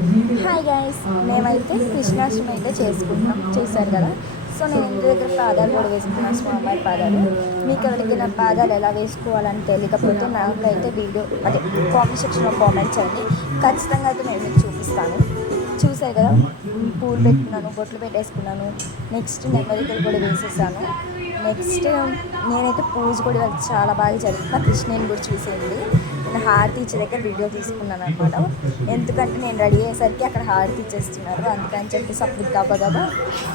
Hi guys, మేమైతే కృష్ణాష్టమి అయితే చేసుకుంటున్నాం. చేశారు కదా. సో నేను ఇంటి దగ్గర పాదాలు కూడా వేసుకున్నాను, స్వామివారి పాదాలు. మీకు ఎవరికైనా పాదాలు ఎలా వేసుకోవాలని తెలియకపోతే నాకైతే వీడియో అదే కామెంట్ సెక్షన్లో కామెంట్ చేయండి. ఖచ్చితంగా అయితే నేను మీకు చూపిస్తాను. చూసారు కదా, పూలు పెట్టుకున్నాను, బొట్లు పెట్టేసుకున్నాను. నెక్స్ట్ నెమ్మదికలు కూడా వేసేసాను. నెక్స్ట్ నేనైతే పూజ కూడా చాలా బాగా జరిగింది. మా కృష్ణని కూడా చూసేయండి. నేను హారతి ఇచ్చే దగ్గర వీడియో తీసుకున్నాను అనమాట. ఎందుకంటే నేను రెడీ అయ్యేసరికి అక్కడ హారతి ఇచ్చేస్తున్నారు, అందుకని చెప్పేసి అప్పుడు గబగబా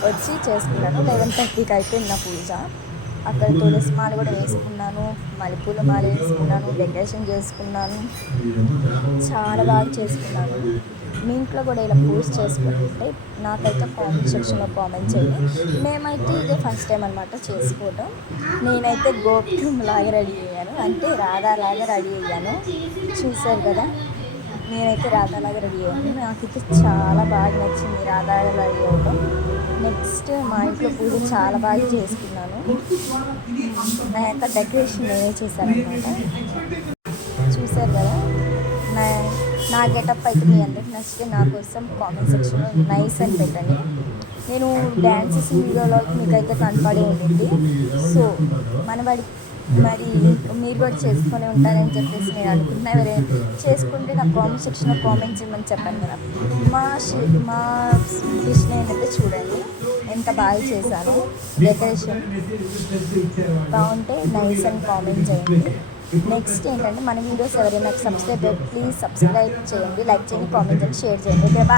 వచ్చి చేసుకున్నాను. 11:30కి అయిపోయింది నా పూజ. అక్కడ తులసి మాల కూడా వేసుకున్నాను, మల్లెపూల మాల వేసుకున్నాను, డెకరేషన్ చేసుకున్నాను. చాలా బాగా చేసుకున్నాను. మీ ఇంట్లో కూడా ఇలా పూజ చేసుకుంటే నాకైతే కామెంట్ సెక్షన్లో కామెంట్ చేయండి. మేమైతే ఇదే ఫస్ట్ టైం అనమాట చేసుకోవటం. నేనైతే గోపికలాగా రెడీ అయ్యాను, అంటే రాధాలాగా రెడీ అయ్యాను. చూశారు కదా, నేనైతే రాధాలాగా రెడీ అయ్యాను. నాకైతే చాలా బాగా నచ్చింది రాధాగా రెడీ అవ్వడం. నెక్స్ట్ మా ఇంట్లో పూజ చాలా బాగా చేసుకున్నాను. నా యొక్క డెకరేషన్ నేనే చేశాను అనమాట. చూశారు కదా, నా నా గెటప్ అయితే మీ అందరికి నచ్చితే నా కోసం కామెంట్ సెక్షన్లో నైస్ అని పెట్టండి. నేను డ్యాన్సెస్ వీడియోలో మీకైతే కనపడే ఉంటుంది. సో మనబడి మరి మీరు కూడా చేసుకొని ఉంటారని చెప్పేసి నేను అనుకుంటున్నా. ఎవరైనా చేసుకుంటే నా కామెంట్ సెక్షన్లో కామెంట్ చేయమని చెప్పాను కదా. మా కృష్ణయ్యని అయితే చూడండి ఎంత బాగా చేశాను. డెకరేషన్ బాగుంటే నైస్ అని కామెంట్ చేయండి. నెక్స్ట్ ఏంటంటే మన వీడియోస్ ఎవరైనా ప్లీజ్ సబ్స్క్రైబ్ చేయండి, లైక్ చేయండి, కామెంట్ చేయండి, షేర్ చేయండి. Okay, bye.